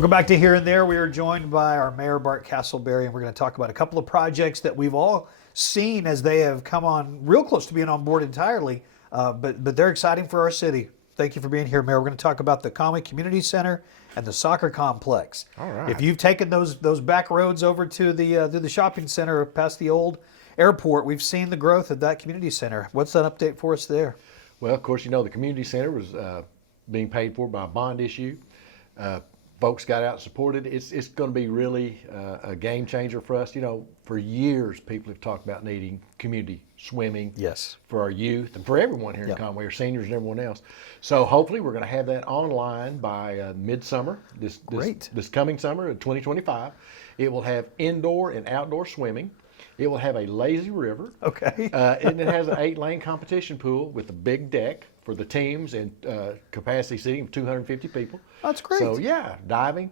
Welcome back to Here and There. We are joined by our Mayor, Bart Castleberry, and we're going to talk about a couple of projects that we've all seen as they have come on real close to being on board entirely, but they're exciting for our city. Thank you for being here, Mayor. We're going to talk about the Conway Community Center and the soccer complex. All right. If you've taken those back roads over to the shopping center past the old airport, we've seen the growth of that community center. What's that update for us there? Well, of course, you know the community center was being paid for by a bond issue. Folks got out and supported. It's going to be really a game changer for us. You know, for years people have talked about needing community swimming. Yes. For our youth and for everyone here in Conway, our seniors and everyone else. So hopefully we're going to have that online by midsummer, this coming summer of 2025. It will have indoor and outdoor swimming. It will have a lazy river. Okay. And it has an 8-lane competition pool with a big deck for the teams and capacity seating of 250 people. That's great. So yeah, diving.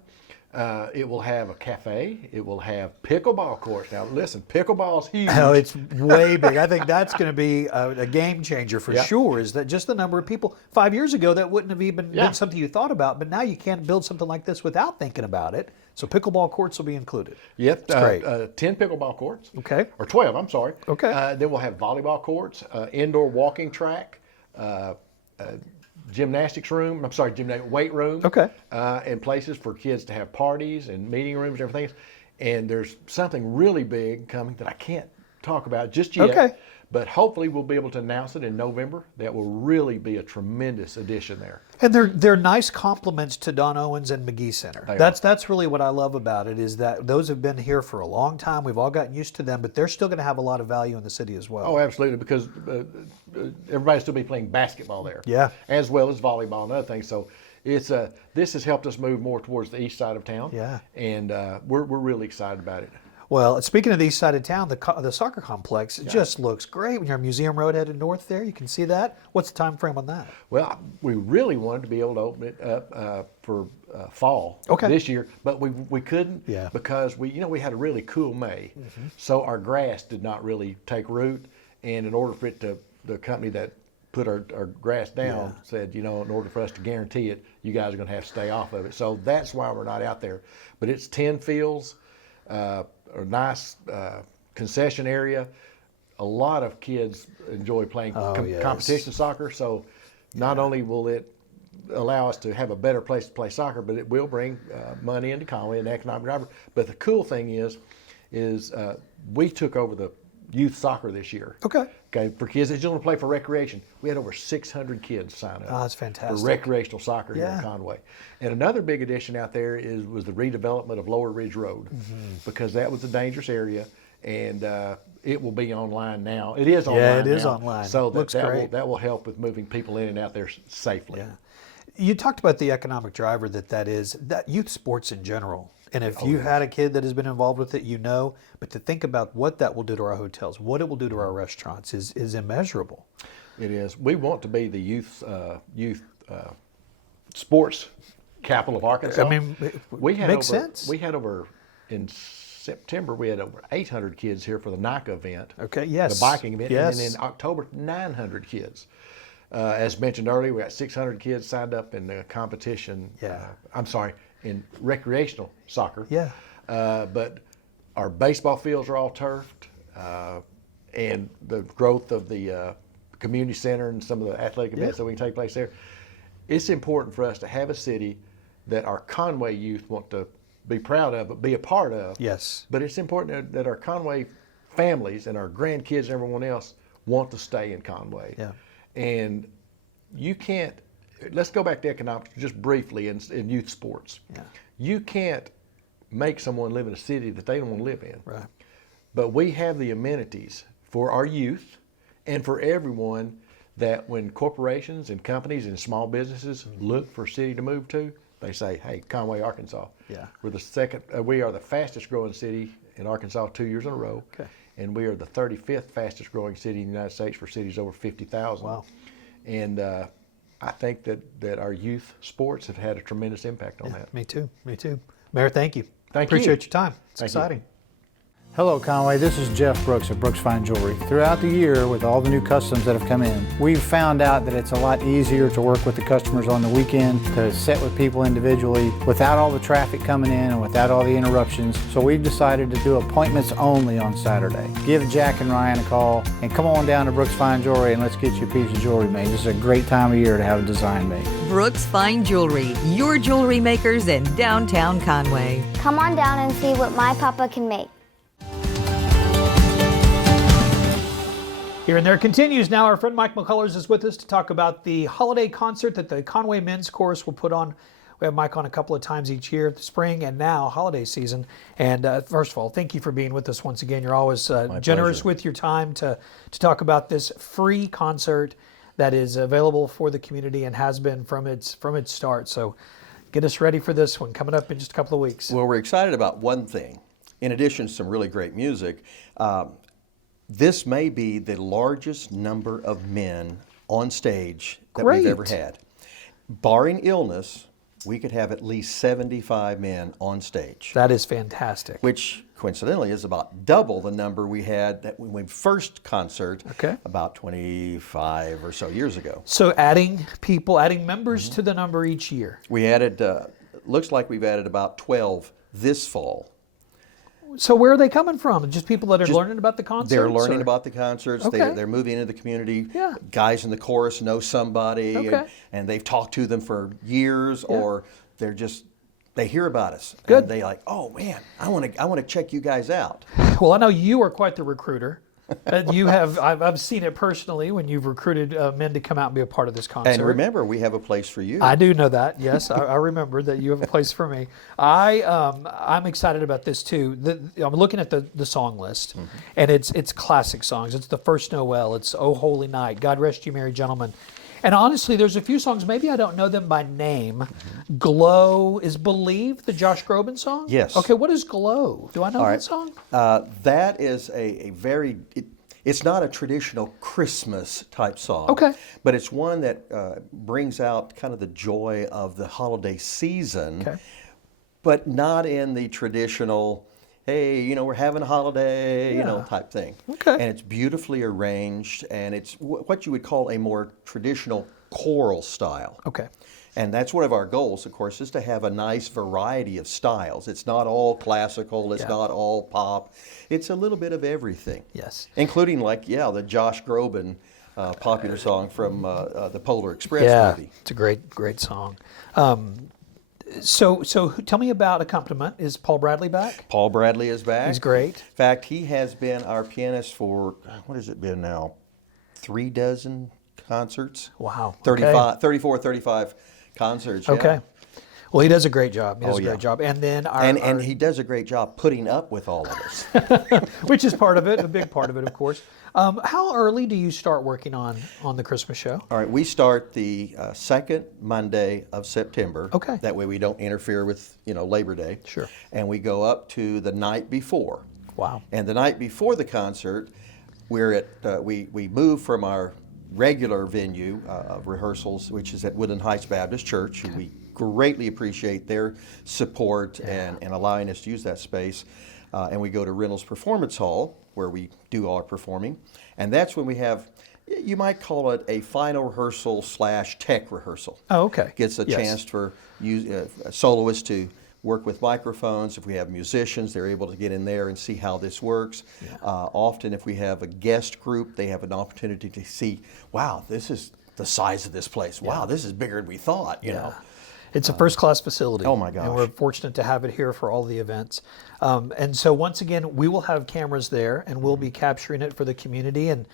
It will have a cafe. It will have pickleball courts. Now listen, pickleball's huge. Oh, it's way big. I think that's going to be a game changer for sure. Is that just the number of people? 5 years ago, that wouldn't have even been something you thought about, but now you can't build something like this without thinking about it. So pickleball courts will be included. Yep, that's great. 10 pickleball courts. Okay. Or 12, I'm sorry. Okay. Then we'll have volleyball courts, indoor walking track, gymnastics room, weight room. Okay. And places for kids to have parties and meeting rooms and everything. And there's something really big coming that I can't talk about just yet. Okay. But hopefully we'll be able to announce it in November. That will really be a tremendous addition there. And they're nice complements to Don Owens and McGee Center. That's really what I love about it, is that those have been here for a long time. We've all gotten used to them, but they're still going to have a lot of value in the city as well. Oh, absolutely, because everybody's still be playing basketball there. Yeah. As well as volleyball and other things. So it's this has helped us move more towards the east side of town. Yeah. And we're really excited about it. Well, speaking of the east side of town, the soccer complex, it just looks great. When you're on Museum Road headed north there, you can see that. What's the time frame on that? Well, we really wanted to be able to open it up for fall this year, but we couldn't because we had a really cool May. So our grass did not really take root, and in order for it to, the company that put our grass down said, in order for us to guarantee it, you guys are going to have to stay off of it. So that's why we're not out there. But it's 10 fields. A nice concession area. A lot of kids enjoy playing competition soccer, so not only will it allow us to have a better place to play soccer, but it will bring money into Conway and economic driver. But the cool thing is we took over the youth soccer this year. Okay, for kids that just want to play for recreation. We had over 600 kids sign up. Oh, that's fantastic. For recreational soccer here in Conway. And another big addition out there was the redevelopment of Lower Ridge Road, because that was a dangerous area, and it will be online now. It is online. Yeah, it is online. So Looks great. That will help with moving people in and out there safely. Yeah. You talked about the economic driver that is youth sports in general. And if you had a kid that has been involved with it, but to think about what that will do to our hotels, what it will do to our restaurants is immeasurable. It is. We want to be the youth sports capital of Arkansas. I mean, makes sense. We had in September, we had over 800 kids here for the NICA event. Okay, yes. The biking event. Yes. And then in October, 900 kids. As mentioned earlier, we got 600 kids signed up in the competition. In recreational soccer. Yeah. But our baseball fields are all turfed, and the growth of the community center and some of the athletic events that we can take place there. It's important for us to have a city that our Conway youth want to be proud of, but be a part of. Yes. But it's important that our Conway families and our grandkids and everyone else want to stay in Conway. Yeah. And you can't. Let's go back to economics just briefly in youth sports. Yeah. You can't make someone live in a city that they don't want to live in. Right. But we have the amenities for our youth and for everyone that when corporations and companies and small businesses look for a city to move to, they say, hey, Conway, Arkansas. Yeah. We are the fastest growing city in Arkansas 2 years in a row. Okay. And we are the 35th fastest growing city in the United States for cities over 50,000. Wow. And I think that our youth sports have had a tremendous impact on that. Me too. Mayor, thank you. Thank you. Appreciate your time. It's exciting. Hello Conway, this is Jeff Brooks of Brooks Fine Jewelry. Throughout the year, with all the new customs that have come in, we've found out that it's a lot easier to work with the customers on the weekend, to sit with people individually without all the traffic coming in and without all the interruptions. So we've decided to do appointments only on Saturday. Give Jack and Ryan a call and come on down to Brooks Fine Jewelry and let's get you a piece of jewelry made. This is a great time of year to have a design made. Brooks Fine Jewelry, your jewelry makers in downtown Conway. Come on down and see what my papa can make. Here and There continues now. Our friend Mike McCullers is with us to talk about the holiday concert that the Conway Men's Chorus will put on. We have Mike on a couple of times each year, the spring and now holiday season. And first of all, thank you for being with us once again. You're always generous with your time to talk about this free concert that is available for the community and has been from its start. So get us ready for this one coming up in just a couple of weeks. Well, we're excited about one thing. In addition to some really great music, this may be the largest number of men on stage that we've ever had. Barring illness, we could have at least 75 men on stage. That is fantastic. Which coincidentally is about double the number we had that when we first concert about 25 or so years ago. So adding members to the number each year. We added, looks like we've added about 12 this fall. So where are they coming from? Just people that are learning about the concerts? They're learning about the concerts. They're moving into the community. Yeah. Guys in the chorus know somebody, and they've talked to them for years, or they hear about us. Good. And they like, oh man, I want to check you guys out. Well, I know you are quite the recruiter. I've seen it personally when you've recruited men to come out and be a part of this concert. And remember, we have a place for you. I do know that. Yes, I remember that you have a place for me. I'm excited about this too. I'm looking at the song list, and it's classic songs. It's The First Noel. It's Oh Holy Night. God Rest You Merry Gentlemen. And honestly, there's a few songs, maybe I don't know them by name. Glow is Believe, the Josh Groban song? Yes. Okay, what is Glow? Do I know that song? That is a very, it's not a traditional Christmas type song. Okay. But it's one that brings out kind of the joy of the holiday season, but not in the traditional, hey, we're having a holiday, type thing. Okay. And it's beautifully arranged, and it's what you would call a more traditional choral style. Okay. And that's one of our goals, of course, is to have a nice variety of styles. It's not all classical, it's not all pop. It's a little bit of everything. Yes. Including the Josh Groban popular song from the Polar Express movie. It's a great song. So tell me about accompaniment. Is Paul Bradley back? Paul Bradley is back. He's great. In fact, he has been our pianist for, what has it been now? 3 dozen concerts? Wow. 34, 35 concerts. Okay. Yeah. Well, he does a great job. He does a great job. And then and he does a great job putting up with all of us. Which is part of it, a big part of it, of course. How early do you start working on the Christmas show? All right, we start the second Monday of September. Okay. That way we don't interfere with, Labor Day. Sure. And we go up to the night before. Wow. And the night before the concert, we move from our regular venue of rehearsals, which is at Woodland Heights Baptist Church. We greatly appreciate their support and allowing us to use that space. And we go to Reynolds Performance Hall, where we do all our performing. And that's when we have, you might call it a final rehearsal / tech rehearsal. Oh, okay. Gets a chance for soloists to work with microphones. If we have musicians, they're able to get in there and see how this works. Yeah. Often if we have a guest group, they have an opportunity to see, wow, this is the size of this place. Wow, this is bigger than we thought, you know. It's a first-class facility. Oh, my gosh. And we're fortunate to have it here for all the events. And so once again, we will have cameras there, and we'll be capturing it for the community. And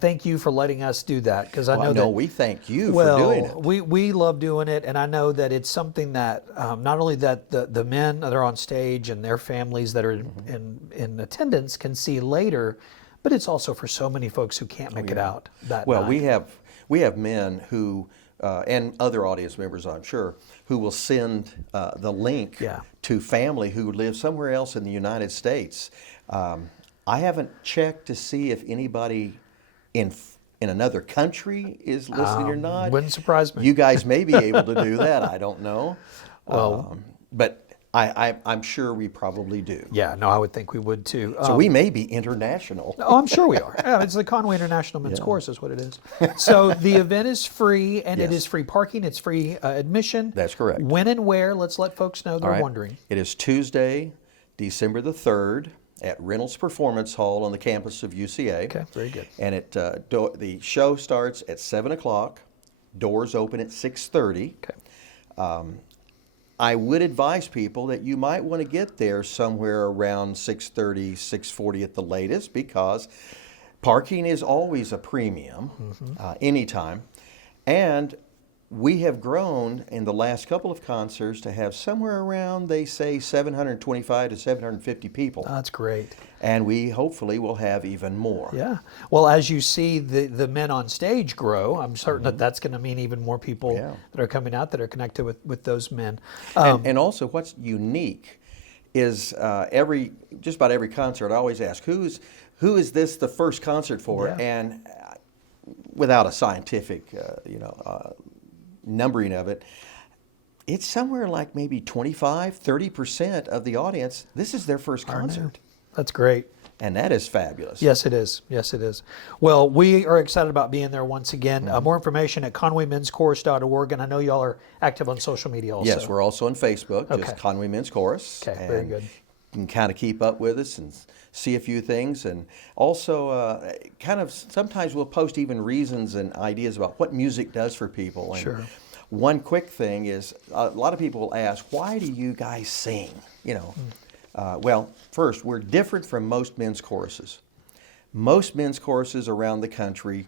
thank you for letting us do that, because I know that... we thank you for doing it. We love doing it, and I know that it's something that not only that the men that are on stage and their families that are in attendance can see later, but it's also for so many folks who can't make it out that night. We have men who... and other audience members, I'm sure, who will send the link to family who live somewhere else in the United States. I haven't checked to see if anybody in another country is listening or not. Wouldn't surprise me. You guys may be able to do that. I don't know. Well, but I'm sure we probably do. Yeah, no, I would think we would too. So we may be international. Oh, I'm sure we are. Yeah, it's the Conway International Men's Course is what it is. So the event is free, and it Yes. is free parking. It's free admission. That's correct. When and where? Let's let folks know they're All right. wondering. It is Tuesday, December the 3rd at Reynolds Performance Hall on the campus of UCA. Okay, very good. And the show starts at 7 o'clock. Doors open at 6:30. Okay. I would advise people that you might want to get there somewhere around 6:30, 6:40 at the latest, because parking is always a premium anytime. And we have grown in the last couple of concerts to have somewhere around, they say, 725 to 750 people. That's great. And we hopefully will have even more. Yeah. Well, as you see the men on stage grow, I'm certain that that's going to mean even more people that are coming out that are connected with those men. And also, what's unique is just about every concert, I always ask, who is this the first concert for? Yeah. And without a scientific, numbering of it, it's somewhere like maybe 25, 30% of the audience, this is their first concert. That's great. And that is fabulous. Yes, it is. Yes, it is. Well, we are excited about being there once again. More information at conwaymenscourse.org, and I know y'all are active on social media also. Yes, we're also on Facebook, Okay. just Conway Men's Chorus. Okay, very and good. You can kind of keep up with us and see a few things. And also, sometimes we'll post even reasons and ideas about what music does for people. And Sure. one quick thing is, a lot of people will ask, why do you guys sing? Well, first, we're different from most men's choruses. Most men's choruses around the country,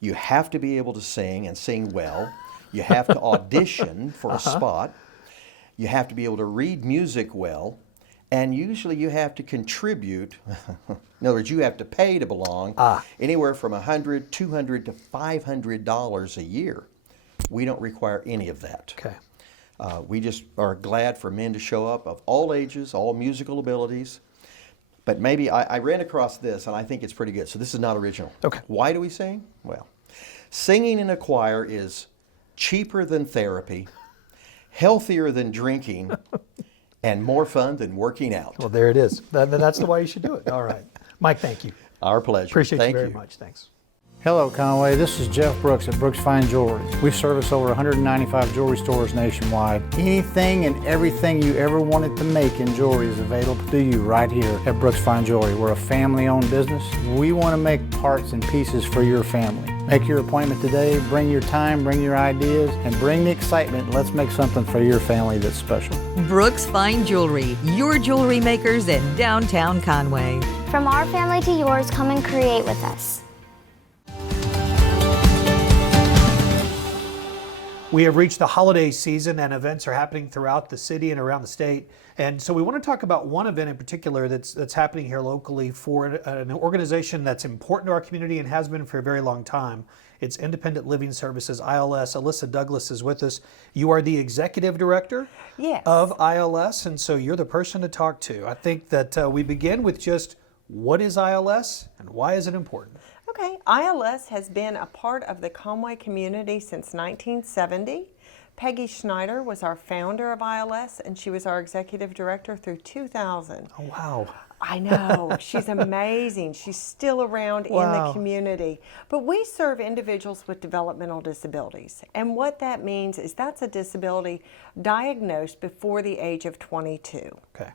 you have to be able to sing and sing well. You have to audition for a spot. You have to be able to read music well. And usually you have to contribute. In other words, you have to pay to belong anywhere from $100, $200 to $500 a year. We don't require any of that. Okay. We just are glad for men to show up of all ages, all musical abilities. But maybe I ran across this, and I think it's pretty good. So this is not original. Okay. Why do we sing? Well, singing in a choir is cheaper than therapy, healthier than drinking, and more fun than working out. Well, there it is. That's the way you should do it. All right. Mike, thank you. Our pleasure. Appreciate Thank you very much. Thanks. Hello, Conway. This is Jeff Brooks at Brooks Fine Jewelry. We service over 195 jewelry stores nationwide. Anything and everything you ever wanted to make in jewelry is available to you right here at Brooks Fine Jewelry. We're a family-owned business. We want to make parts and pieces for your family. Make your appointment today. Bring your time, bring your ideas, and bring the excitement. Let's make something for your family that's special. Brooks Fine Jewelry, your jewelry makers in downtown Conway. From our family to yours, come and create with us. We have reached the holiday season, and events are happening throughout the city and around the state. And so we want to talk about one event in particular that's happening here locally for an organization that's important to our community and has been for a very long time. It's Independent Living Services, ILS. Alyssa Douglas is with us. You are the executive director of ILS, and so you're the person to talk to. I think that we begin with just what is ILS and why is it important? Okay, ILS has been a part of the Conway community since 1970. Peggy Schneider was our founder of ILS, and she was our executive director through 2000. Oh, wow. I know, she's amazing. She's still around in the community. But we serve individuals with developmental disabilities. And what that means is that's a disability diagnosed before the age of 22. Okay.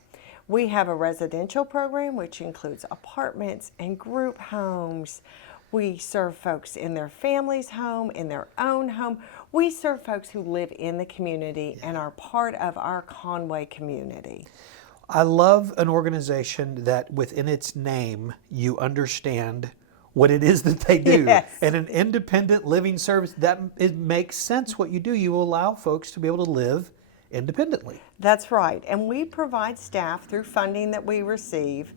We have a residential program which includes apartments and group homes. We serve folks in their family's home, in their own home. We serve folks who live in the community and are part of our Conway community. I love an organization that within its name you understand what it is that they do. Yes. And an independent living service, that it makes sense what you do. You allow folks to be able to live independently. That's right. And we provide staff through funding that we receive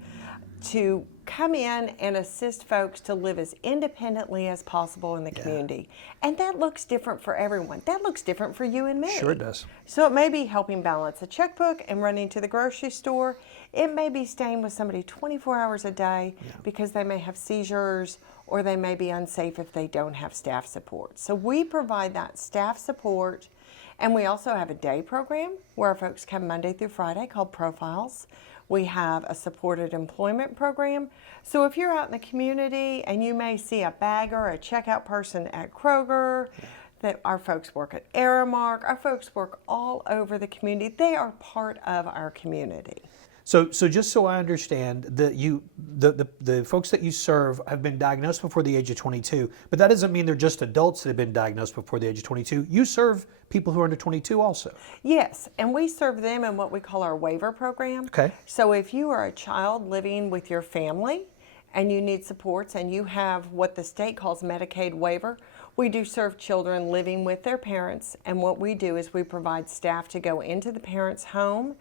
to come in and assist folks to live as independently as possible in the community. And that looks different for everyone. That looks different for you and me. Sure it does. So it may be helping balance a checkbook and running to the grocery store. It may be staying with somebody 24 hours a day because they may have seizures or they may be unsafe if they don't have staff support. So we provide that staff support And we also have a day program where our folks come Monday through Friday called Profiles. We have a supported employment program. So if you're out in the community and you may see a bagger, a checkout person at Kroger, that our folks work at Aramark, our folks work all over the community. They are part of our community. So just so I understand, the folks that you serve have been diagnosed before the age of 22, but that doesn't mean they're just adults that have been diagnosed before the age of 22. You serve people who are under 22 also. Yes, and we serve them in what we call our waiver program. Okay. So if you are a child living with your family and you need supports and you have what the state calls Medicaid waiver, we do serve children living with their parents, and what we do is we provide staff to go into the parents' home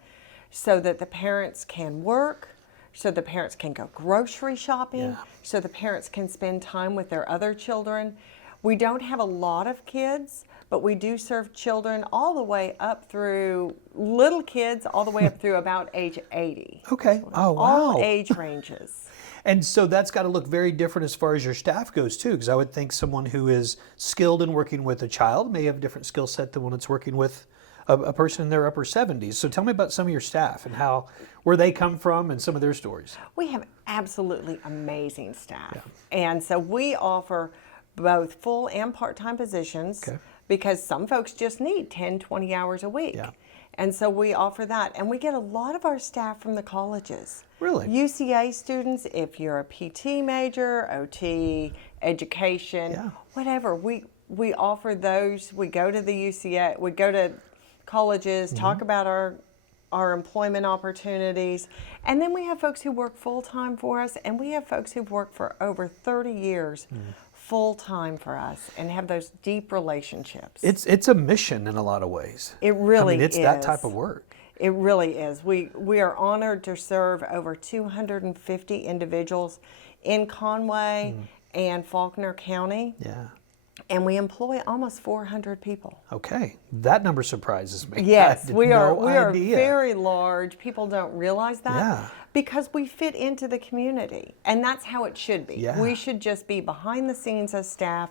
so that the parents can work, so the parents can go grocery shopping, so the parents can spend time with their other children. We don't have a lot of kids, but we do serve children all the way up through little kids, all the way up through about age 80. Okay. Oh, wow. All age ranges. And so that's got to look very different as far as your staff goes too, because I would think someone who is skilled in working with a child may have a different skill set than one that's working with a person in their upper 70s. So tell me about some of your staff and where they come from and some of their stories. We have absolutely amazing staff. And so we offer both full and part-time positions because some folks just need 10, 20 hours a week. And so we offer that. And we get a lot of our staff from the colleges. Really? UCA students, if you're a PT major, OT, education, whatever, we offer those. We go to the UCA, we go to colleges, talk about our employment opportunities. And then we have folks who work full-time for us, and we have folks who've worked for over 30 years full-time for us and have those deep relationships. It's a mission in a lot of ways. It really is. I mean, it's that type of work. It really is. We are honored to serve over 250 individuals in Conway and Faulkner County. Yeah. And we employ almost 400 people. Okay, that number surprises me. Yes, we are idea. very large. People don't realize that. Yeah. Because we fit into the community, and that's how it should be. Yeah. We should just be behind the scenes as staff,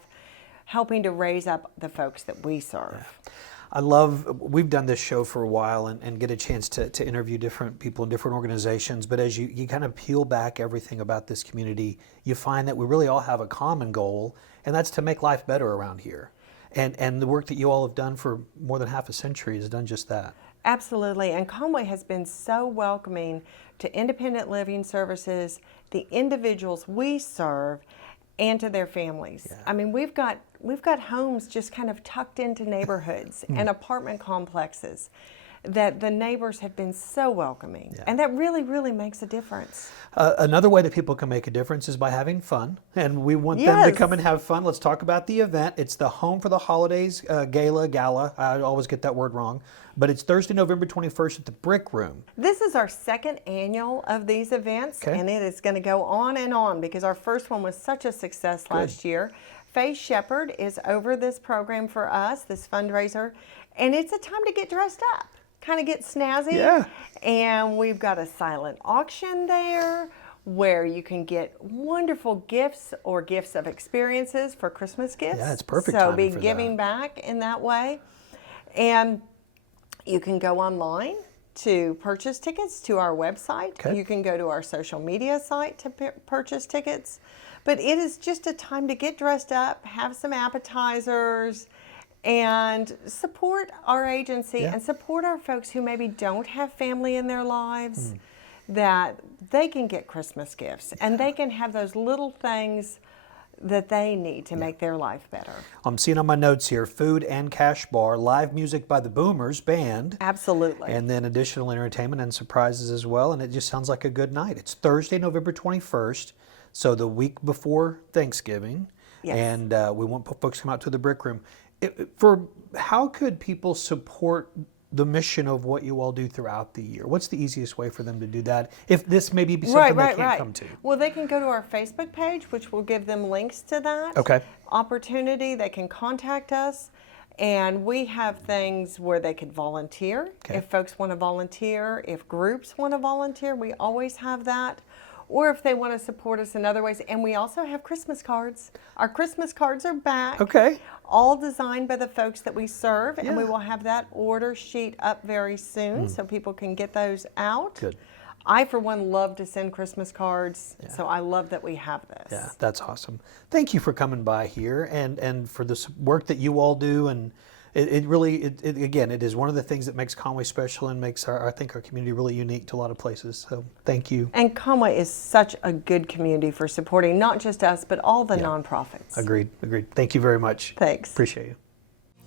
helping to raise up the folks that we serve. We've done this show for a while and get a chance to interview different people in different organizations, but as you kind of peel back everything about this community, you find that we really all have a common goal, and that's to make life better around here. And the work that you all have done for more than half a century has done just that. Absolutely, and Conway has been so welcoming to independent living services, the individuals we serve, and to their families. I mean, we've got homes just kind of tucked into neighborhoods and apartment complexes that the neighbors have been so welcoming, and that really, really makes a difference. Another way that people can make a difference is by having fun, and we want them to come and have fun. Let's talk about the event. It's the Home for the Holidays Gala. I always get that word wrong, but it's Thursday, November 21st at the Brick Room. This is our second annual of these events, and it is going to go on because our first one was such a success last year. Faye Shepherd is over this program for us, this fundraiser, and it's a time to get dressed up, kind of get snazzy. Yeah. And we've got a silent auction there where you can get wonderful gifts or gifts of experiences for Christmas gifts. Yeah, it's perfect So timing be for giving that. back in that way. And you can go online to purchase tickets to our website. Okay. You can go to our social media site to purchase tickets. But it is just a time to get dressed up, have some appetizers, and support our agency and support our folks who maybe don't have family in their lives, that they can get Christmas gifts and they can have those little things that they need to make their life better. I'm seeing on my notes here, food and cash bar, live music by the Boomers Band. Absolutely. And then additional entertainment and surprises as well, and it just sounds like a good night. It's Thursday, November 21st, so the week before Thanksgiving. Yes. And we want folks to come out to the Brick Room. How could people support the mission of what you all do throughout the year? What's the easiest way for them to do that if this may be something they can't come to? Well, they can go to our Facebook page, which will give them links to that opportunity. They can contact us, and we have things where they could volunteer. If folks want to volunteer, if groups want to volunteer, we always have that. or if they want to support us in other ways. And we also have Christmas cards. Our Christmas cards are back. Okay. All designed by the folks that we serve, and we Yeah. will have that order sheet up very soon so people can get those out. Good. I, for one, love to send Christmas cards, so I love that we have this. Yeah, that's awesome. Thank you for coming by here and for this work that you all do. And it really, again, it is one of the things that makes Conway special and makes I think our community really unique to a lot of places. So thank you. And Conway is such a good community for supporting not just us, but all the nonprofits. Agreed. Thank you very much. Thanks. Appreciate you.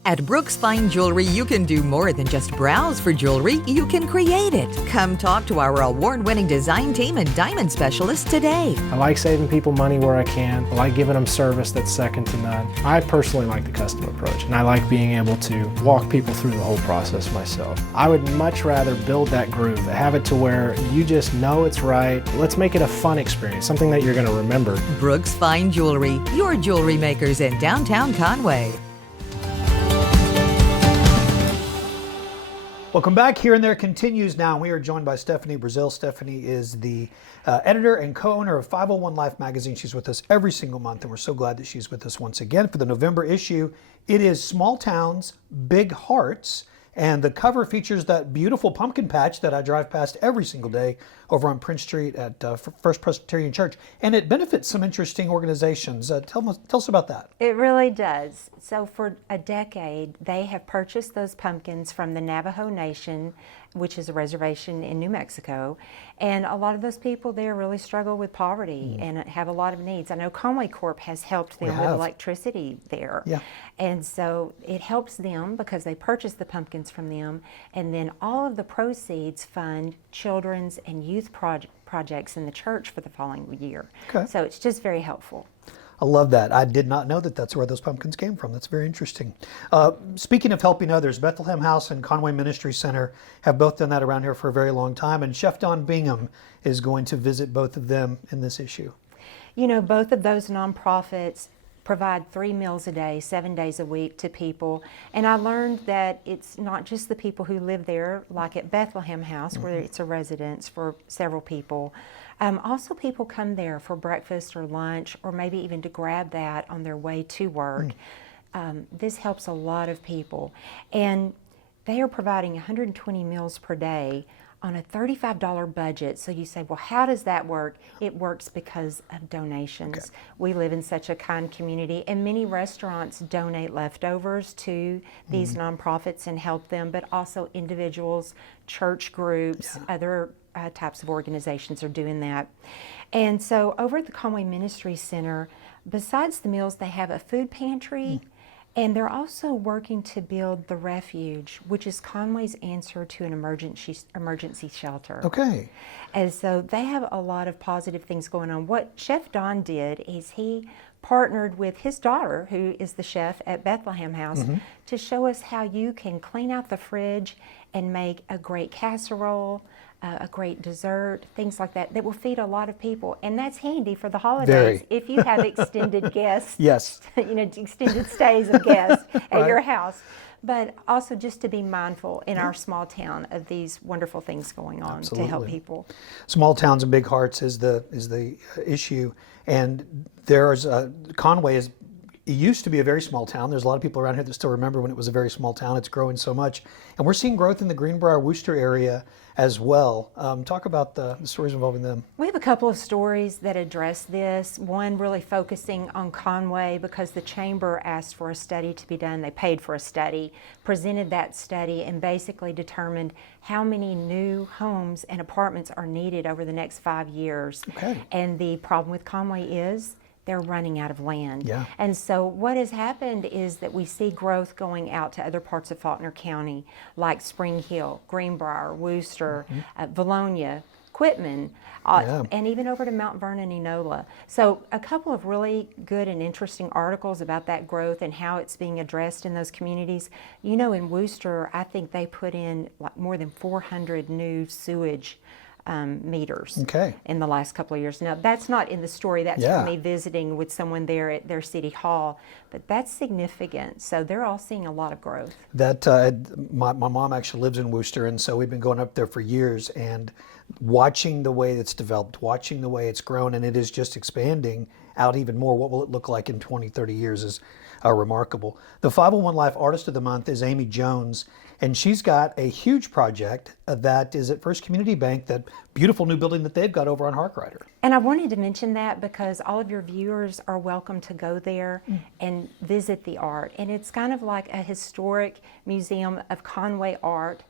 At Brooks Fine Jewelry, you can do more than just browse for jewelry. You can create it. Come talk to our award-winning design team and diamond specialists today. I like saving people money where I can. I like giving them service that's second to none. I personally like the custom approach, and I like being able to walk people through the whole process myself. I would much rather build that groove, have it to where you just know it's right. Let's make it a fun experience, something that you're going to remember. Brooks Fine Jewelry, your jewelry makers in downtown Conway. Welcome back. Here and There continues now. We are joined by Stephanie Brazil. Stephanie is the editor and co-owner of 501 Life magazine. She's with us every single month, and we're so glad that she's with us once again for the November issue. It is Small Towns, Big Hearts, and the cover features that beautiful pumpkin patch that I drive past every single day over on Prince Street at First Presbyterian Church. And it benefits some interesting organizations. Tell us about that. It really does. So for a decade, they have purchased those pumpkins from the Navajo Nation, which is a reservation in New Mexico. And a lot of those people there really struggle with poverty and have a lot of needs. I know Conway Corp has helped them with electricity there. Yeah. And so it helps them because they purchase the pumpkins from them. And then all of the proceeds fund children's and youth projects in the church for the following year. Okay. So it's just very helpful. I love that. I did not know that that's where those pumpkins came from. That's very interesting. Speaking of helping others, Bethlehem House and Conway Ministry Center have both done that around here for a very long time, and Chef Don Bingham is going to visit both of them in this issue. You know, both of those nonprofits provide 3 meals a day, 7 days a week to people. And I learned that it's not just the people who live there, like at Bethlehem House, where it's a residence for several people. Also, people come there for breakfast or lunch, or maybe even to grab that on their way to work. This helps a lot of people. And they are providing 120 meals per day on a $35 budget. So you say, well, how does that work? It works because of donations. Okay. We live in such a kind community, and many restaurants donate leftovers to these nonprofits and help them, but also individuals, church groups, other types of organizations are doing that. And so over at the Conway Ministry Center, besides the meals, they have a food pantry, and they're also working to build the refuge, which is Conway's answer to an emergency shelter. Okay. And so they have a lot of positive things going on. What Chef Don did is he partnered with his daughter, who is the chef at Bethlehem House, to show us how you can clean out the fridge and make a great casserole, a great dessert, things like that, that will feed a lot of people. And that's handy for the holidays. If you have extended guests, you know, extended stays of guests at your house. But also just to be mindful in our small town of these wonderful things going on to help people. Small towns and big hearts is the issue. And there's Conway is. It used to be a very small town. There's a lot of people around here that still remember when it was a very small town. It's growing so much. And we're seeing growth in the Greenbrier-Wooster area as well. Talk about the stories involving them. We have a couple of stories that address this. One really focusing on Conway because the chamber asked for a study to be done. They paid for a study, presented that study, and basically determined how many new homes and apartments are needed over the next 5 years. Okay. And the problem with Conway is they're running out of land. Yeah. And so what has happened is that we see growth going out to other parts of Faulkner County, like Spring Hill, Greenbrier, Wooster, Valonia, Quitman, and even over to Mount Vernon, Enola. So a couple of really good and interesting articles about that growth and how it's being addressed in those communities. You know, in Wooster, I think they put in like more than 400 new sewage meters in the last couple of years. Now, that's not in the story. That's from me visiting with someone there at their city hall. But that's significant. So they're all seeing a lot of growth. That my mom actually lives in Wooster, and so we've been going up there for years. And watching the way it's developed, watching the way it's grown, and it is just expanding out even more. What will it look like in 20, 30 years is remarkable. The 501 Life Artist of the Month is Amy Jones, and she's got a huge project that is at First Community Bank, that beautiful new building that they've got over on Harkrider. And I wanted to mention that because all of your viewers are welcome to go there and visit the art. And it's kind of like a historic museum of Conway art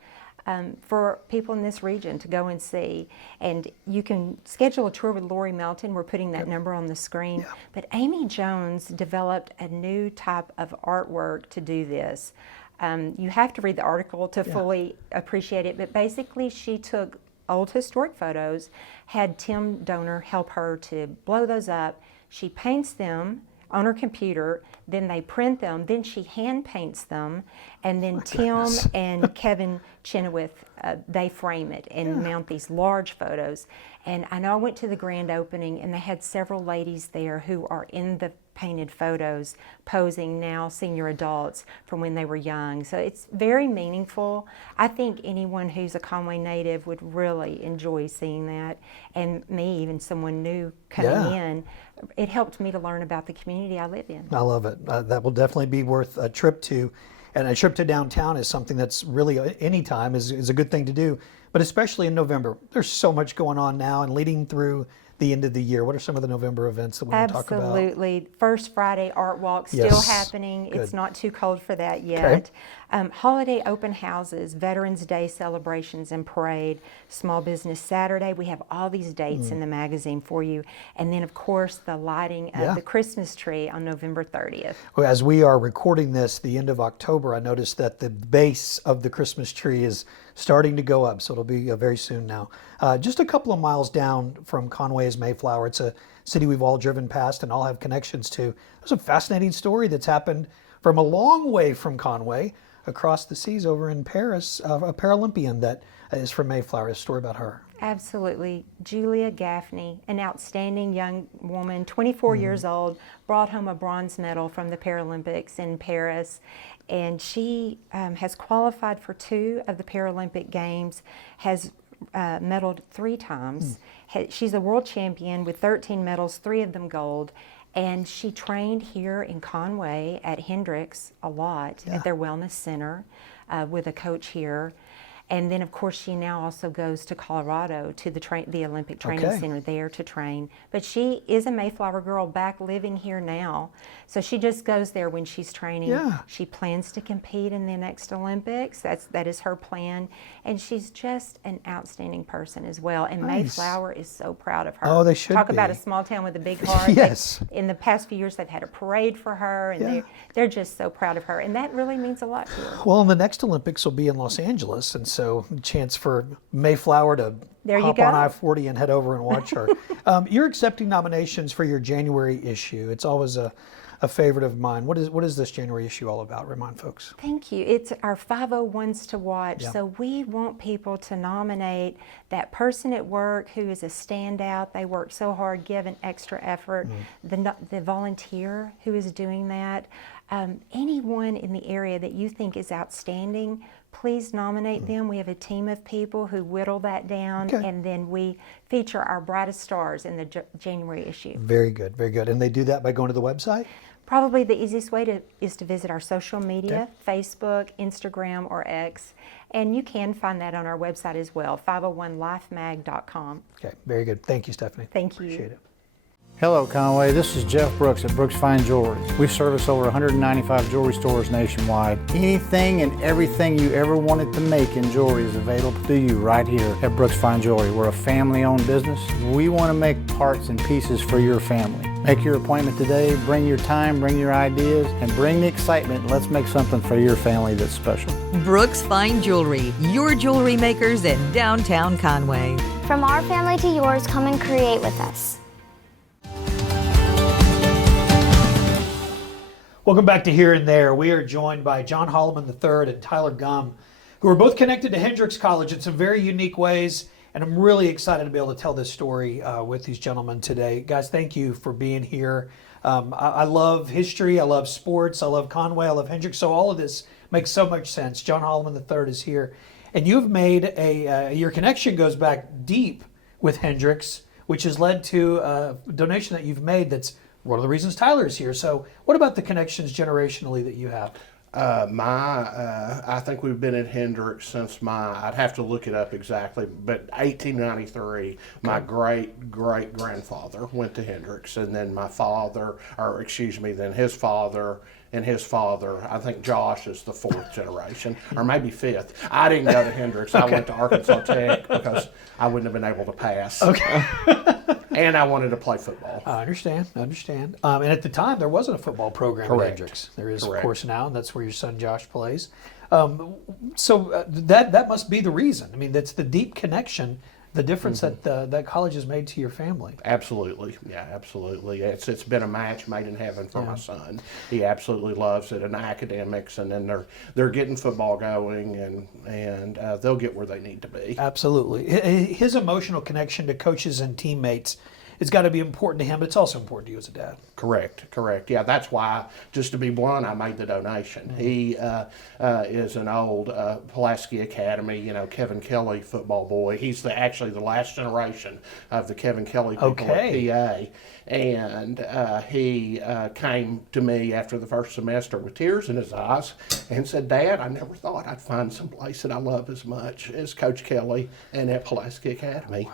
for people in this region to go and see. And you can schedule a tour with Lori Melton. We're putting that number on the screen. Yeah. But Amy Jones developed a new type of artwork to do this. You have to read the article to fully appreciate it, but basically she took old historic photos, had Tim Donor help her to blow those up. She paints them on her computer, then they print them, then she hand paints them, and then Tim and Kevin Chenoweth, they frame it and mount these large photos. And I know I went to the grand opening and they had several ladies there who are in the painted photos posing now senior adults from when they were young. So it's very meaningful. I think anyone who's a Conway native would really enjoy seeing that. And me, even someone new coming in, it helped me to learn about the community I live in. I love it. That will definitely be worth a trip to. And a trip to downtown is something that's really, anytime is a good thing to do, but especially in November. There's so much going on now and leading through the end of the year. What are some of the November events that we want to talk about? Absolutely. First Friday Art Walk still happening. Good. It's not too cold for that yet. Holiday open houses, Veterans Day celebrations and parade, Small Business Saturday. We have all these dates in the magazine for you. And then, of course, the lighting of the Christmas tree on November 30th. Well, as we are recording this, the end of October, I noticed that the base of the Christmas tree is starting to go up, so it'll be very soon now. Just a couple of miles down from Conway is Mayflower. It's a city we've all driven past and all have connections to. There's a fascinating story that's happened from a long way from Conway, across the seas over in Paris, a Paralympian that is from Mayflower. A story about her. Absolutely. Julia Gaffney, an outstanding young woman, 24 years old, brought home a bronze medal from the Paralympics in Paris. And she has qualified for 2 of the Paralympic Games, has medaled 3 times. She's a world champion with 13 medals, 3 of them gold. And she trained here in Conway at Hendricks a lot at their wellness center with a coach here. And then, of course, she now also goes to Colorado to the Olympic Training Center there to train. But she is a Mayflower girl back living here now. So she just goes there when she's training. She plans to compete in the next Olympics. That is her plan. And she's just an outstanding person as well. And Mayflower is so proud of her. Oh, they should Talk be. about a small town with a big heart. In the past few years, they've had a parade for her, and they're just so proud of her. And that really means a lot to her. Well, and the next Olympics will be in Los Angeles, and so a chance for Mayflower to hop on I-40 and head over and watch her. You're accepting nominations for your January issue. It's always a favorite of mine. What is this January issue all about? Remind folks. Thank you. It's our 501s to watch. So we want people to nominate that person at work who is a standout. They work so hard, give an extra effort. The volunteer who is doing that. Anyone in the area that you think is outstanding, please nominate them. We have a team of people who whittle that down, and then we feature our brightest stars in the January issue. Very good, very good. And they do that by going to the website? Probably the easiest way is to visit our social media, Facebook, Instagram, or X. And you can find that on our website as well, 501lifemag.com. Okay, very good. Thank you, Stephanie. Thank you. Appreciate it. Hello Conway, this is Jeff Brooks at Brooks Fine Jewelry. We service over 195 jewelry stores nationwide. Anything and everything you ever wanted to make in jewelry is available to you right here at Brooks Fine Jewelry. We're a family-owned business. We want to make parts and pieces for your family. Make your appointment today, bring your time, bring your ideas, and bring the excitement. Let's make something for your family that's special. Brooks Fine Jewelry, your jewelry makers in downtown Conway. From our family to yours, come and create with us. Welcome back to Here and There. We are joined by John Holloman III and Tyler Gumm, who are both connected to Hendricks College in some very unique ways. And I'm really excited to be able to tell this story with these gentlemen today. Guys, thank you for being here. I love history. I love sports. I love Conway. I love Hendricks. So all of this makes so much sense. John Holloman III is here. And you've made your connection goes back deep with Hendricks, which has led to a donation that you've made that's one of the reasons Tyler is here. So what about the connections generationally that you have? I think we've been at Hendricks since I'd have to look it up exactly, but 1893, my great-great-grandfather went to Hendricks, and then my father, then his father, and his father. I think Josh is the fourth generation, or maybe fifth. I didn't go to Hendricks. I went to Arkansas Tech because I wouldn't have been able to pass. Okay. And I wanted to play football. I understand. And at the time, there wasn't a football program at Hendricks. There is, of course, now, and that's where your son Josh plays. So that must be the reason. I mean, that's the deep connection, the difference that college has made to your family. Absolutely, yeah, absolutely. It's been a match made in heaven for my son. He absolutely loves it, and academics, and then they're getting football going, and they'll get where they need to be. Absolutely, his emotional connection to coaches and teammates has got to be important to him, but it's also important to you as a dad. Correct. Yeah, that's why, just to be blunt, I made the donation. He is an old Pulaski Academy, Kevin Kelly football boy. He's actually the last generation of the Kevin Kelly people at PA. And he came to me after the first semester with tears in his eyes and said, "Dad, I never thought I'd find some place that I love as much as Coach Kelly and at Pulaski Academy." Wow.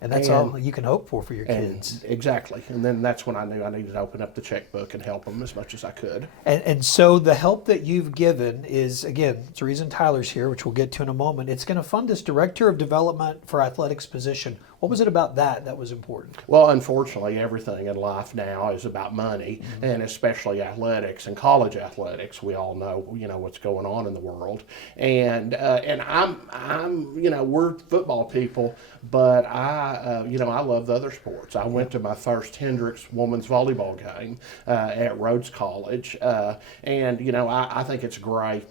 And that's all you can hope for your kids. Exactly. And then that's when I knew I needed to open up the checkbook and help them as much as I could. And so the help that you've given is, again, it's the reason Tyler's here, which we'll get to in a moment. It's going to fund this Director of Development for Athletics position. What was it about that was important? Well, unfortunately, everything in life now is about money, and especially athletics and college athletics. We all know, what's going on in the world. And I'm we're football people, but I love the other sports. I went to my first Hendricks women's volleyball game at Rhodes College, and I think it's great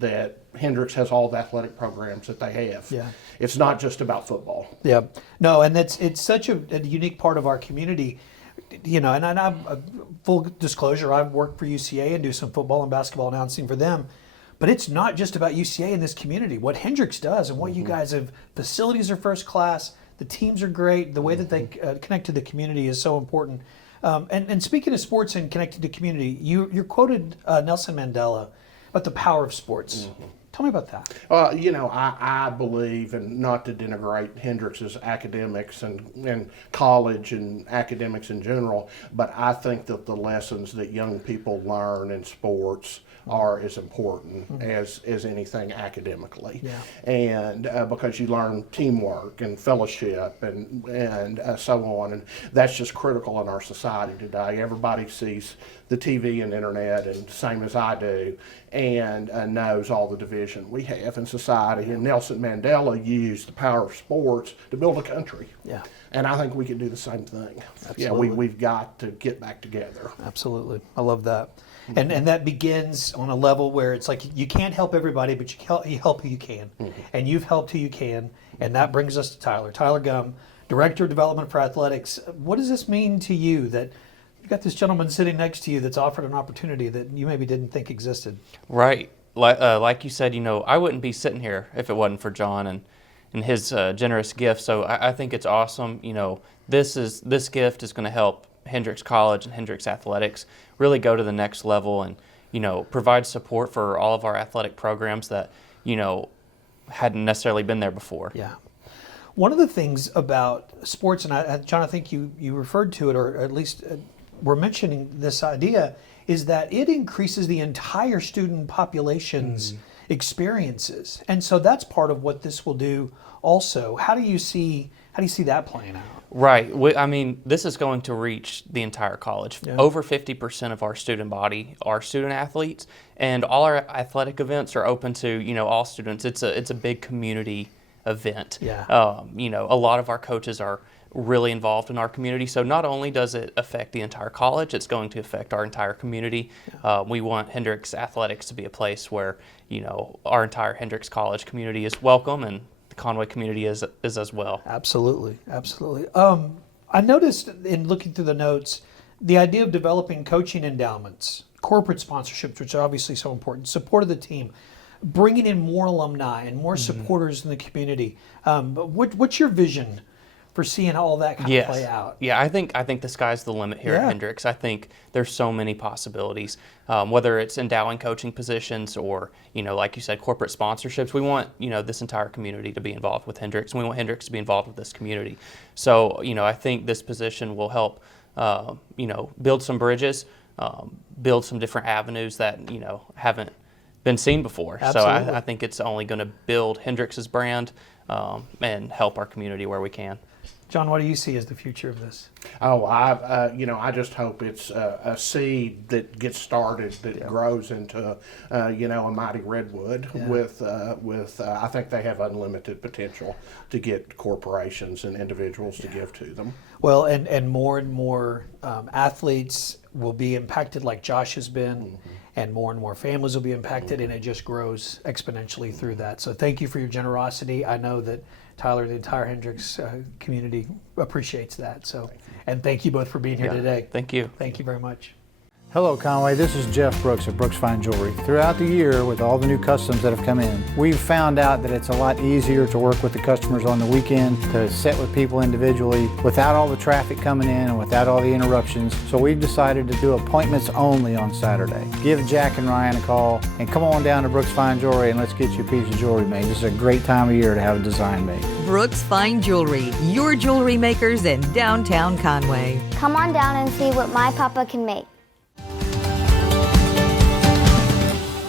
that Hendricks has all the athletic programs that they have. Yeah. It's not just about football. Yeah. No, and it's such a unique part of our community. And I'm full disclosure, I've worked for UCA and do some football and basketball announcing for them. But it's not just about UCA in this community. What Hendricks does and what you guys have, facilities are first class, the teams are great, the way that they connect to the community is so important. And speaking of sports and connected to community, you quoted Nelson Mandela about the power of sports. Tell me about that. I believe, and not to denigrate Hendricks' academics and college and academics in general, but I think that the lessons that young people learn in sports are as important as anything academically. Yeah. And because you learn teamwork and fellowship and so on, and that's just critical in our society today. Everybody sees the TV and internet, and same as I do, and knows all the division we have in society. And Nelson Mandela used the power of sports to build a country. Yeah. And I think we can do the same thing. Absolutely. Yeah, we've got to get back together. Absolutely. I love that. And that begins on a level where it's like you can't help everybody, but you help who you can. And you've helped who you can. And that brings us to Tyler. Tyler Gumm, Director of Development for Athletics. What does this mean to you that you've got this gentleman sitting next to you that's offered an opportunity that you maybe didn't think existed? Right. Like you said, I wouldn't be sitting here if it wasn't for John and his generous gift. So I think it's awesome. This gift is going to help Hendricks College and Hendricks Athletics really go to the next level and, provide support for all of our athletic programs that, hadn't necessarily been there before. Yeah. One of the things about sports, and John, I think you referred to it, or at least we're mentioning this idea, is that it increases the entire student population's experiences. And so that's part of what this will do also. How do you see that playing out? Right. This is going to reach the entire college. Yeah. Over 50% of our student body are student athletes, and all our athletic events are open to, all students. It's a big community event. Yeah. A lot of our coaches are really involved in our community. So not only does it affect the entire college, it's going to affect our entire community. Yeah. We want Hendricks Athletics to be a place where, our entire Hendricks College community is welcome, and the Conway community is as well. Absolutely. I noticed in looking through the notes, the idea of developing coaching endowments, corporate sponsorships, which are obviously so important, support of the team. bringing in more alumni and more supporters in the community. But what's your vision for seeing all that kind of play out? Yeah, I think the sky's the limit here at Hendricks. I think there's so many possibilities, whether it's endowing coaching positions or, like you said, corporate sponsorships. We want, this entire community to be involved with Hendricks, and we want Hendricks to be involved with this community. So, I think this position will help, build some bridges, build some different avenues that, haven't been seen before. Absolutely. So I think it's only going to build Hendricks' brand and help our community where we can. John, what do you see as the future of this? Oh, I just hope it's a seed that gets started that grows into, a mighty redwood with I think they have unlimited potential to get corporations and individuals to give to them. Well, and more athletes will be impacted like Josh has been, and more families will be impacted, and it just grows exponentially through that. So thank you for your generosity. I know that Tyler, the entire Hendricks community appreciates that. So, and thank you both for being here today. Thank you. Thank you very much. Hello Conway, this is Jeff Brooks of Brooks Fine Jewelry. Throughout the year, with all the new customs that have come in, we've found out that it's a lot easier to work with the customers on the weekend, to sit with people individually, without all the traffic coming in and without all the interruptions. So we've decided to do appointments only on Saturday. Give Jack and Ryan a call and come on down to Brooks Fine Jewelry and let's get you a piece of jewelry made. This is a great time of year to have a design made. Brooks Fine Jewelry, your jewelry makers in downtown Conway. Come on down and see what my papa can make.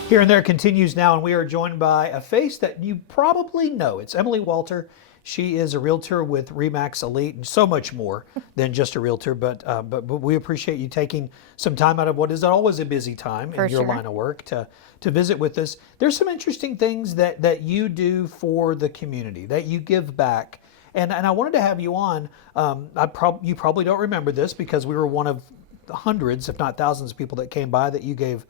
Here and There continues now, and we are joined by a face that you probably know. It's Emily Walter. She is a realtor with RE/MAX Elite and so much more than just a realtor, but we appreciate you taking some time out of what is always a busy time in your line of work to visit with us. There's some interesting things that you do for the community, that you give back. And I wanted to have you on. You probably don't remember this because we were one of hundreds, if not thousands of people that came by that you gave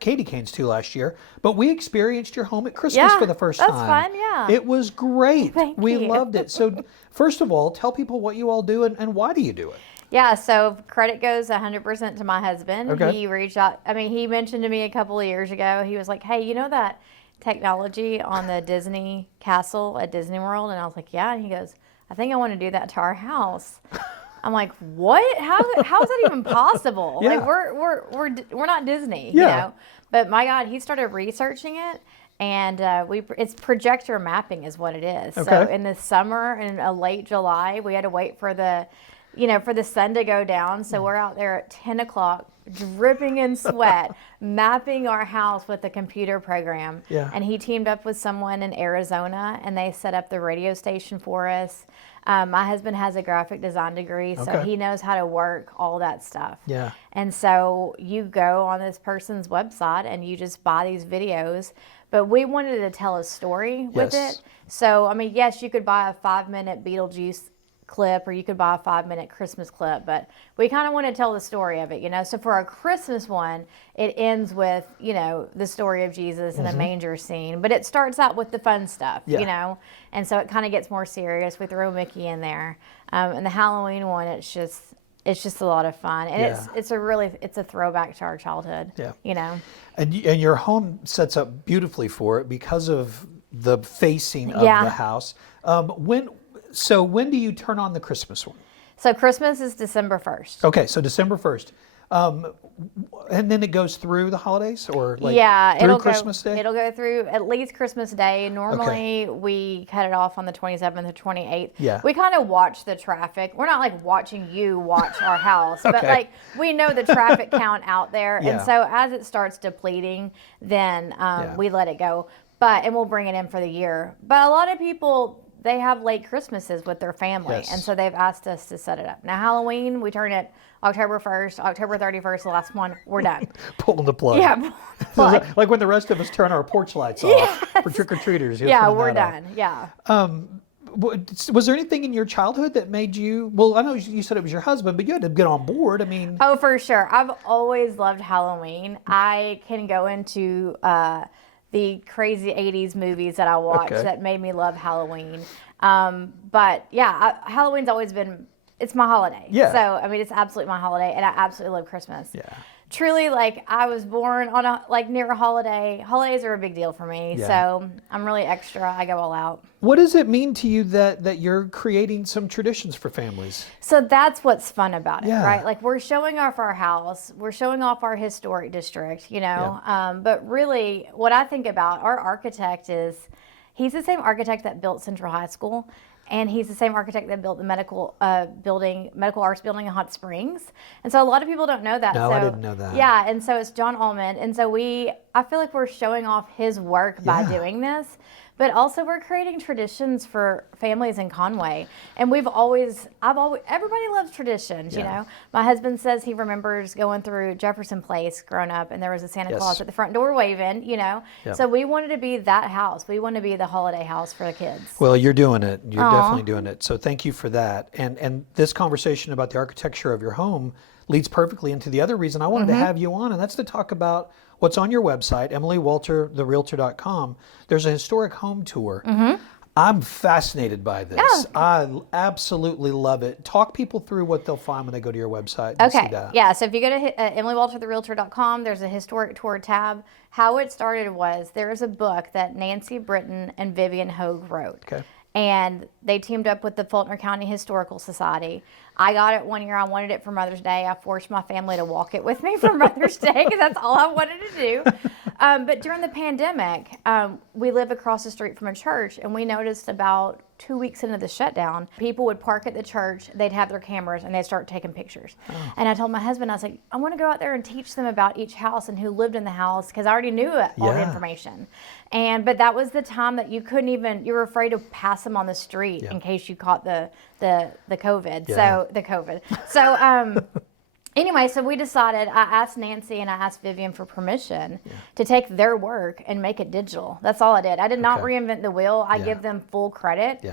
candy canes to last year, but we experienced your home at Christmas for the first time. That's fun, yeah. It was great. We you. loved it. So first of all, tell people what you all do and why do you do it? Yeah, so credit goes 100% to my husband. Okay. He reached out. I mean, he mentioned to me a couple of years ago, he was like, hey, you know that technology on the Disney castle at Disney World? And I was like, yeah. And he goes, I think I want to do that to our house. I'm like, what? How is that even possible? Yeah. Like we're not Disney, Yeah. you know. But my God, he started researching it, and it's projector mapping is what it is. Okay. So in the summer, in late July, we had to wait for the sun to go down. So we're out there at 10 o'clock, dripping in sweat, mapping our house with a computer program. Yeah. And he teamed up with someone in Arizona, and they set up the radio station for us. My husband has a graphic design degree, so he knows how to work all that stuff. Yeah. And so you go on this person's website and you just buy these videos. But we wanted to tell a story with it. So, I mean, yes, you could buy a 5-minute Beetlejuice clip or you could buy a 5-minute Christmas clip, but we kind of want to tell the story of it, you know. So for a Christmas one, it ends with, the story of Jesus and the manger scene, but it starts out with the fun stuff, you know, and so it kind of gets more serious. We throw Mickey in there, and the Halloween one, it's just a lot of fun, and it's a throwback to our childhood, you know. And your home sets up beautifully for it because of the facing of the house. When do you turn on the Christmas one? So Christmas is December 1st. Okay, so December 1st. And then it goes through the holidays or through Christmas Day? It'll go through at least Christmas Day. Normally we cut it off on the 27th or 28th. Yeah. We kind of watch the traffic. We're not like watching you watch our house, but like we know the traffic count out there. And so as it starts depleting, then we let it go. And we'll bring it in for the year. But a lot of people, they have late Christmases with their family, and so they've asked us to set it up. Now, Halloween, we turn it October 1st, October 31st, the last one, we're done. Pulling the plug. Yeah, pull the plug. Like when the rest of us turn our porch lights off for trick-or-treaters. Yeah, we're done, yeah. Was there anything in your childhood that made you, well, I know you said it was your husband, but you had to get on board, I mean. Oh, for sure. I've always loved Halloween. I can go into the crazy 80s movies that I watched that made me love Halloween. But yeah, Halloween's always been it's my holiday. Yeah. So, I mean, it's absolutely my holiday, and I absolutely love Christmas. Yeah. Truly, like, I was born on near a holiday. Holidays are a big deal for me. Yeah. So I'm really extra. I go all out. What does it mean to you that you're creating some traditions for families? So that's what's fun about it, Yeah. right? Like, we're showing off our house, we're showing off our historic district, you know. But really, what I think about our architect he's the same architect that built Central High School, and he's the same architect that built the medical arts building in Hot Springs. And so a lot of people don't know that. No, so, I didn't know that. Yeah, and so it's John Ullman, and so I feel like we're showing off his work by doing this. But also, we're creating traditions for families in Conway. And everybody loves traditions, you know. My husband says he remembers going through Jefferson Place growing up, and there was a Santa Claus at the front door waving, you know. So we wanted to be that house. We want to be the holiday house for the kids. Well, you're doing it. You're definitely doing it. So thank you for that. And this conversation about the architecture of your home leads perfectly into the other reason I wanted to have you on, and that's to talk about what's on your website, EmilyWalterTheRealtor.com. There's a historic home tour. I'm fascinated by this. Yeah. I absolutely love it. Talk people through what they'll find when they go to your website and see that. Yeah, so if you go to EmilyWalterTheRealtor.com, there's a historic tour tab. How it started was there's a book that Nancy Britton and Vivian Hogue wrote. Okay. And they teamed up with the Fulton County Historical Society. I got it one year. I wanted it for Mother's Day. I forced my family to walk it with me for Mother's Day because that's all I wanted to do. But during the pandemic, we live across the street from a church, and we noticed about 2 weeks into the shutdown, people would park at the church, they'd have their cameras, and they'd start taking pictures. And I told my husband, I was like, I want to go out there and teach them about each house and who lived in the house, because I already knew all the information. But that was the time that you were afraid to pass them on the street in case you caught the COVID. So the COVID. So anyway, so we decided, I asked Nancy and I asked Vivian for permission to take their work and make it digital. That's all I did. I did not reinvent the wheel. I give them full credit.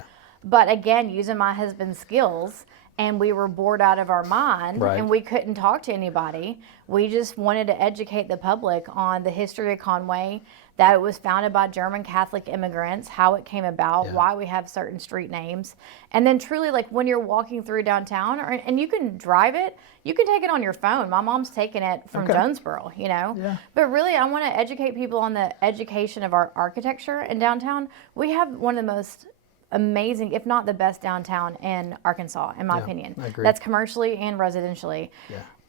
But again, using my husband's skills, and we were bored out of our mind, and we couldn't talk to anybody. We just wanted to educate the public on the history of Conway, that it was founded by German Catholic immigrants, how it came about, why we have certain street names. And then truly, like, when you're walking through downtown, and you can drive it, you can take it on your phone. My mom's taken it from Jonesboro, you know. But really, I want to educate people on the education of our architecture in downtown. We have one of the most amazing, if not the best downtown in Arkansas, in my opinion. I agree. That's commercially and residentially.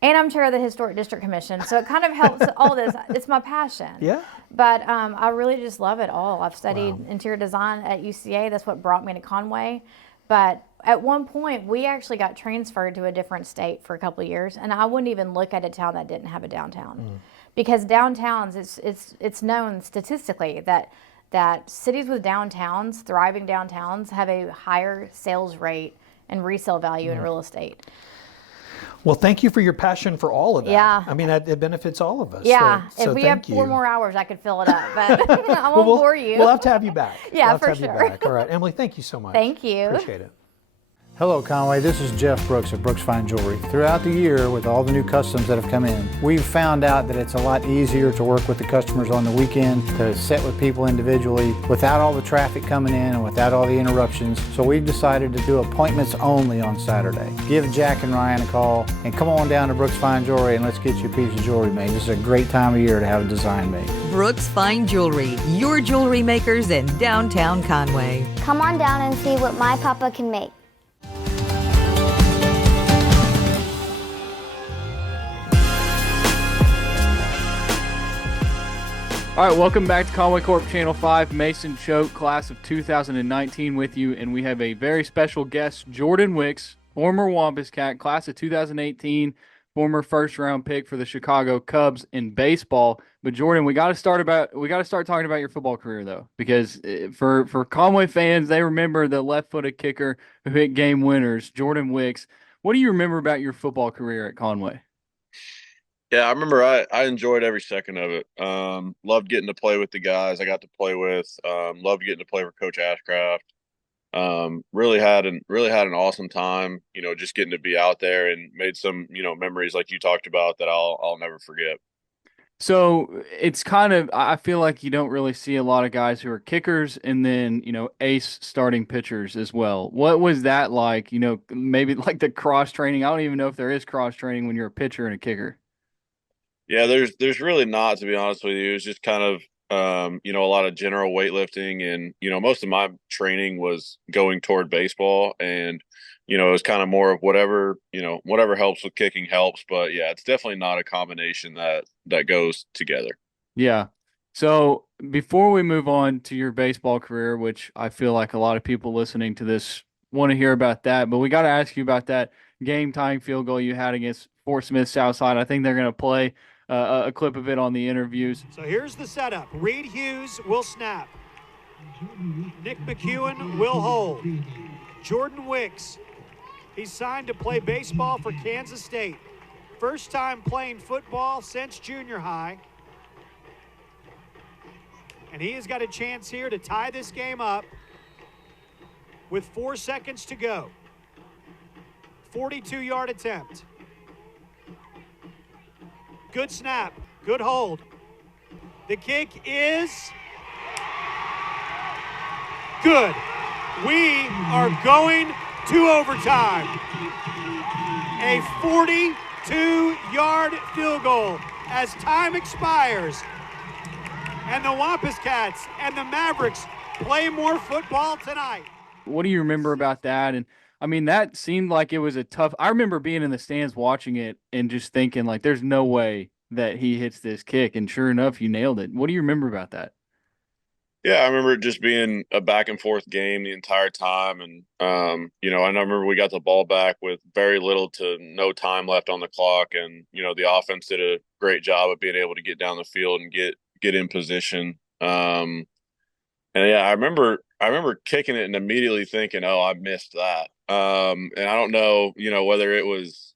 And I'm chair of the Historic District Commission, so it kind of helps all this. It's my passion. But I really just love it all. I've studied interior design at UCA. That's what brought me to Conway. But at one point, we actually got transferred to a different state for a couple of years, and I wouldn't even look at a town that didn't have a downtown. Because downtowns, it's known statistically that cities with downtowns, thriving downtowns, have a higher sales rate and resale value in real estate. Well, thank you for your passion for all of that. Yeah. I mean, it benefits all of us. Yeah. So if we have 4 more hours, I could fill it up, but I won't bore you. We'll have to have you back. Yeah, we'll for have to have sure. you back. All right, Emily, thank you so much. Thank you. Appreciate it. Hello Conway, this is Jeff Brooks of Brooks Fine Jewelry. Throughout the year, with all the new customs that have come in, we've found out that it's a lot easier to work with the customers on the weekend, to set with people individually, without all the traffic coming in and without all the interruptions. So we've decided to do appointments only on Saturday. Give Jack and Ryan a call and come on down to Brooks Fine Jewelry and let's get you a piece of jewelry made. This is a great time of year to have a design made. Brooks Fine Jewelry, your jewelry makers in downtown Conway. Come on down and see what my papa can make. All right, welcome back to Conway Corp Channel 5, Mason Choate, class of 2019 with you, and we have a very special guest, Jordan Wicks, former Wampus Cat, class of 2018, former first-round pick for the Chicago Cubs in baseball. But Jordan, we got to start talking about your football career though, because for Conway fans, they remember the left-footed kicker who hit game winners, Jordan Wicks. What do you remember about your football career at Conway? Yeah, I remember I enjoyed every second of it. Loved getting to play with the guys I got to play with. Loved getting to play for Coach Ashcraft. Really had an awesome time, just getting to be out there and made some, memories like you talked about that I'll never forget. So it's kind of, I feel like you don't really see a lot of guys who are kickers and then, ace starting pitchers as well. What was that like? Maybe like the cross training. I don't even know if there is cross training when you're a pitcher and a kicker. Yeah, there's really not, to be honest with you. It's just kind of a lot of general weightlifting, and most of my training was going toward baseball, and it was kind of more of whatever helps with kicking helps. But yeah, it's definitely not a combination that goes together. Yeah. So before we move on to your baseball career, which I feel like a lot of people listening to this want to hear about that, but we got to ask you about that game tying field goal you had against Fort Smith Southside. I think they're going to play a clip of it on the interviews. So here's the setup. Reed Hughes will snap. Nick McEwen will hold. Jordan Wicks, he's signed to play baseball for Kansas State. First time playing football since junior high. And he has got a chance here to tie this game up with 4 seconds to go. 42-yard attempt. Good snap, good hold. The kick is good. We are going to overtime. A 42-yard field goal as time expires. And the Wampus Cats and the Mavericks play more football tonight. What do you remember about that? And I mean, that seemed like it was a tough. I remember being in the stands watching it and just thinking, like, there's no way that he hits this kick. And sure enough, you nailed it. What do you remember about that? Yeah, I remember it just being a back and forth game the entire time. And, I remember we got the ball back with very little to no time left on the clock. And, the offense did a great job of being able to get down the field and get in position. And yeah, I remember kicking it and immediately thinking, "Oh, I missed that." And I don't know, whether it was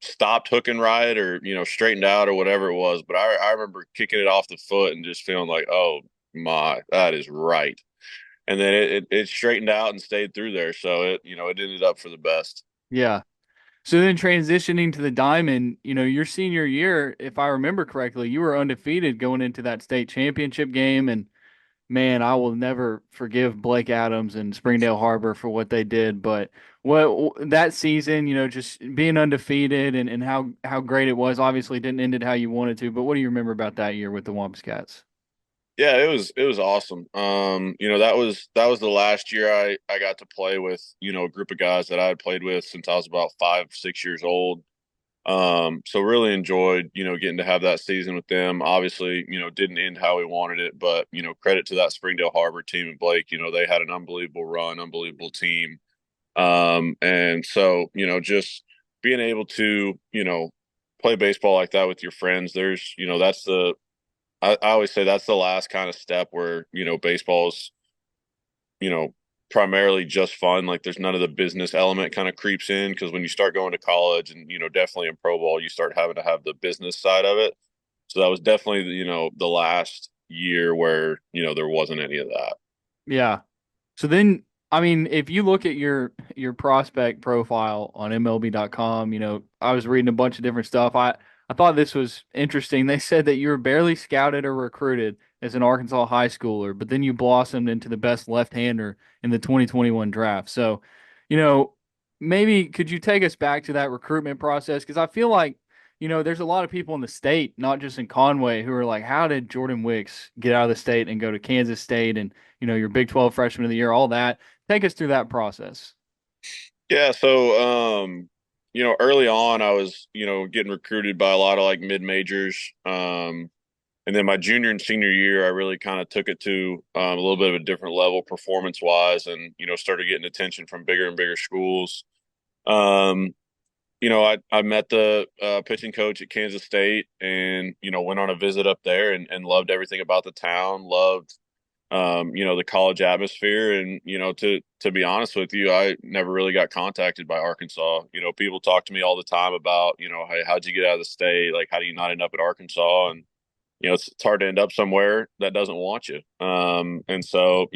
stopped hooking right or straightened out or whatever it was, but I remember kicking it off the foot and just feeling like, "Oh my, that is right." And then it straightened out and stayed through there, so it ended up for the best. Yeah. So then transitioning to the diamond, your senior year, if I remember correctly, you were undefeated going into that state championship game. And man, I will never forgive Blake Adams and Springdale Harbor for what they did. But what that season, just being undefeated and how great it was, obviously didn't end it how you wanted to. But what do you remember about that year with the Wampus Cats? Yeah, it was awesome. That was the last year I got to play with, a group of guys that I had played with since I was about 5, 6 years old. So really enjoyed, getting to have that season with them. Obviously, didn't end how we wanted it, but, credit to that Springdale Harbor team and Blake, they had an unbelievable run, unbelievable team. And so, just being able to, play baseball like that with your friends, there's, I always say that's the last kind of step where, baseball's, you know, primarily just fun. Like there's none of the business element kind of creeps in because when you start going to college and, definitely in pro ball, you start having to have the business side of it. So that was definitely, the last year where, there wasn't any of that. Yeah. So then, I mean, if you look at your prospect profile on MLB.com, I was reading a bunch of different stuff. I thought this was interesting. They said that you were barely scouted or recruited as an Arkansas high schooler, but then you blossomed into the best left-hander in the 2021 draft. So, you know, maybe could you take us back to that recruitment process? Because I feel like, there's a lot of people in the state, not just in Conway, who are like, how did Jordan Wicks get out of the state and go to Kansas State and, your Big 12 freshman of the year, all that? Take us through that process. Yeah. So, early on, I was, getting recruited by a lot of like mid majors. And then my junior and senior year, I really kind of took it to a little bit of a different level performance wise and, started getting attention from bigger and bigger schools. I met the pitching coach at Kansas State and, went on a visit up there and loved everything about the town, loved the college atmosphere. And, to be honest with you, I never really got contacted by Arkansas. People talk to me all the time about, hey, how'd you get out of the state? Like, how do you not end up at Arkansas? And, it's hard to end up somewhere that doesn't want you. And so,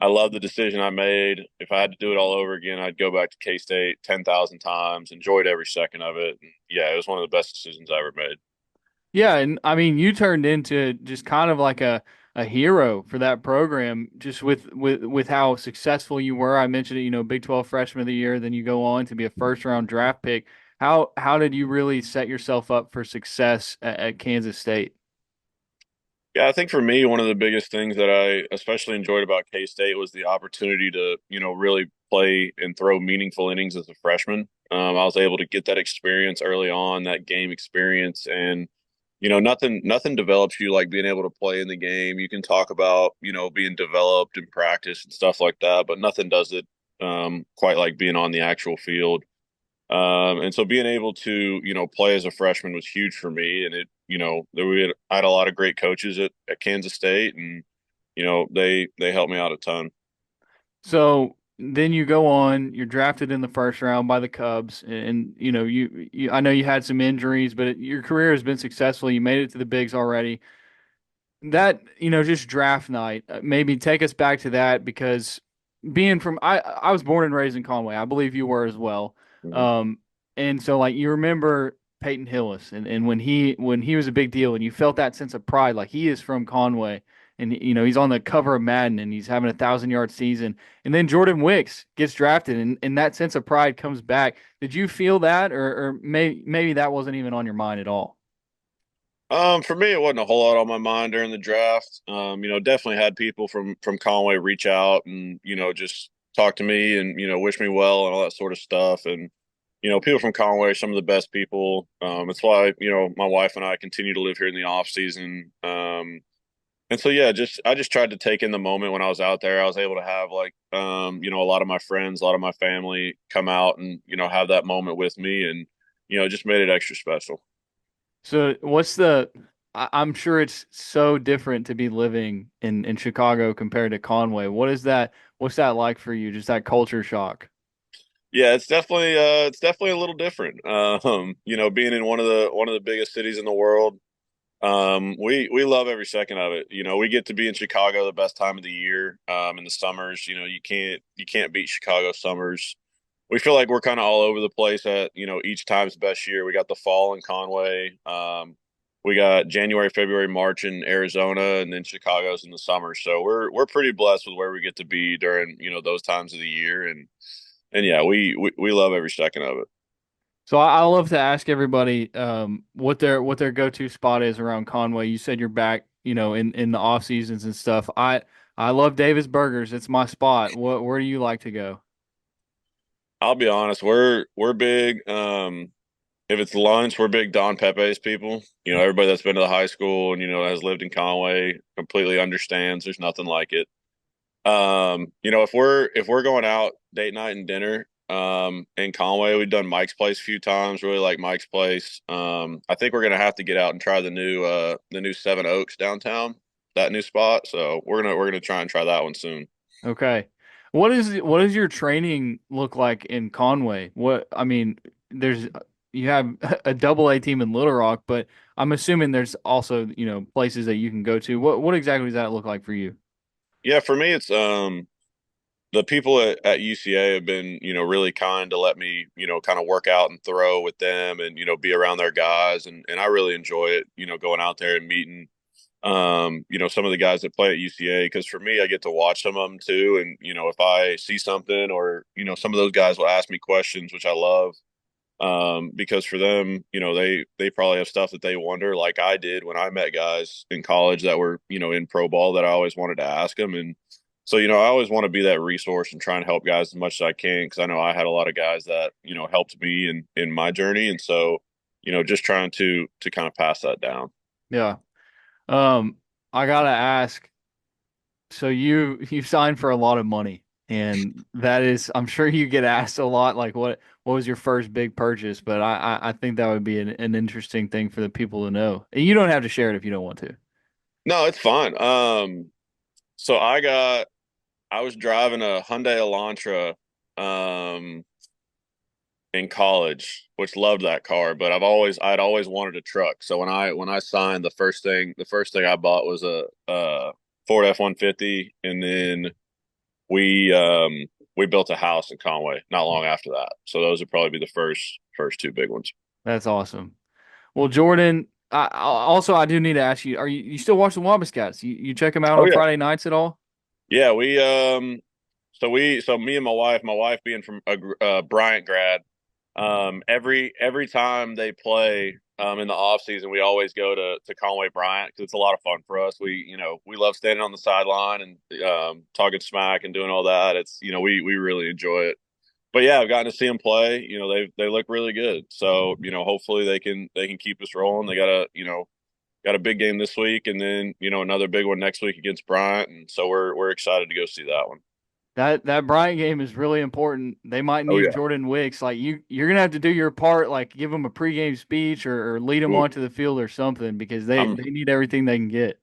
I love the decision I made. If I had to do it all over again, I'd go back to K-State 10,000 times, enjoyed every second of it. And yeah, it was one of the best decisions I ever made. Yeah, and I mean, you turned into just kind of like a hero for that program, just with how successful you were. I mentioned it, Big 12 Freshman of the Year, then you go on to be a first round draft pick. How did you really set yourself up for success at Kansas State? Yeah, I think for me, one of the biggest things that I especially enjoyed about K-State was the opportunity to, really play and throw meaningful innings as a freshman. I was able to get that experience early on, that game experience, and nothing develops you like being able to play in the game. You can talk about, being developed in practice and stuff like that, but nothing does it quite like being on the actual field. And so being able to, play as a freshman was huge for me. And I had a lot of great coaches at Kansas State, and, they helped me out a ton. So then you go on, you're drafted in the first round by the Cubs, and you I know you had some injuries, but your career has been successful. You made it to the bigs already. That, just draft night, maybe take us back to that, because being from I was born and raised in Conway. I believe you were as well. Mhm. Um, and so like you remember Peyton Hillis, and when he was a big deal, and you felt that sense of pride, like he is from Conway, and he's on the cover of Madden, and he's having a 1,000-yard season, and then Jordan Wicks gets drafted, and that sense of pride comes back. Did you feel that, or maybe that wasn't even on your mind at all? For me, it wasn't a whole lot on my mind during the draft. Definitely had people from Conway reach out and just talk to me and wish me well and all that sort of stuff. And people from Conway are some of the best people. It's why my wife and I continue to live here in the off season. And so yeah, I just tried to take in the moment when I was out there. I was able to have like a lot of my friends, a lot of my family come out and have that moment with me, and it just made it extra special. So I'm sure it's so different to be living in Chicago compared to Conway. What's that like for you? Just that culture shock. Yeah, it's definitely a little different. Being in one of the biggest cities in the world, we love every second of it. We get to be in Chicago the best time of the year. In the summers, you can't beat Chicago summers. We feel like we're kind of all over the place at each time's best year. We got the fall in Conway. We got January, February, March in Arizona, and then Chicago's in the summer. So we're pretty blessed with where we get to be during those times of the year, and yeah, we love every second of it. So I love to ask everybody what their go-to spot is around Conway. You said you're back, in the off seasons and stuff. I love Davis Burgers. It's my spot. Where do you like to go? I'll be honest, we're big. If it's lunch, we're big Don Pepe's people. Everybody that's been to the high school and has lived in Conway completely understands. There's nothing like it. If we're going out date night and dinner, in Conway, we've done Mike's Place a few times. Really like Mike's Place. I think we're gonna have to get out and try the new Seven Oaks downtown, that new spot. So we're gonna try that one soon. Okay. What does your training look like in Conway? I mean, there's you have a double A team in Little Rock, but I'm assuming there's also, places that you can go to. What exactly does that look like for you? Yeah, for me, it's the people at UCA have been, really kind to let me, kind of work out and throw with them and, be around their guys. And I really enjoy it, going out there and meeting, some of the guys that play at UCA. Because for me, I get to watch some of them too. And, if I see something or, some of those guys will ask me questions, which I love. Because for them, they probably have stuff that they wonder, like I did when I met guys in college that were, in pro ball that I always wanted to ask them. And so, I always want to be that resource and try and help guys as much as I can, because I know I had a lot of guys that, helped me in my journey. And so, just trying to kind of pass that down. Yeah. I gotta ask, so you signed for a lot of money, and that is, I'm sure you get asked a lot, like what was your first big purchase? But I think that would be an interesting thing for the people to know. And you don't have to share it if you don't want to. No, it's fine. So I was driving a Hyundai Elantra, in college, which loved that car, but I'd always wanted a truck. So when I signed, the first thing I bought was a Ford F-150, and then we built a house in Conway not long after that. So those would probably be the first two big ones. That's awesome. Well, Jordan, I do need to ask you: Are you still watch the Wabash Cats? You check them out Oh on yeah, Friday nights at all? yeah. So me and my wife being from a Bryant grad, every time they play in the off season, we always go to Conway Bryant because it's a lot of fun for us. We love standing on the sideline and talking smack and doing all that. It's we really enjoy it. But yeah, I've gotten to see them play. They look really good. So hopefully they can keep us rolling. They got a big game this week, and then another big one next week against Bryant, and so we're excited to go see that one. That Bryant game is really important. They might Oh need yeah. Jordan Wicks. Like you're gonna have to do your part, like give them a pregame speech or lead them Ooh, onto the field or something because they I'm need everything they can get.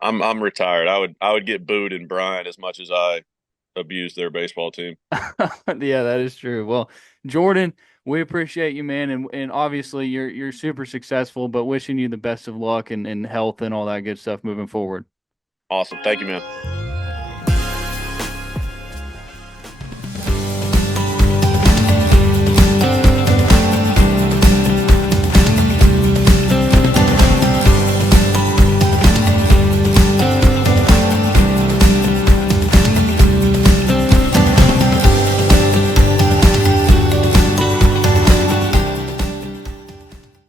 I'm retired. I would get booed in Bryant as much as I abuse their baseball team. Yeah, that is true. Well, Jordan, we appreciate you, man, and obviously you're super successful, but wishing you the best of luck and health and all that good stuff moving forward. Awesome. Thank you, man.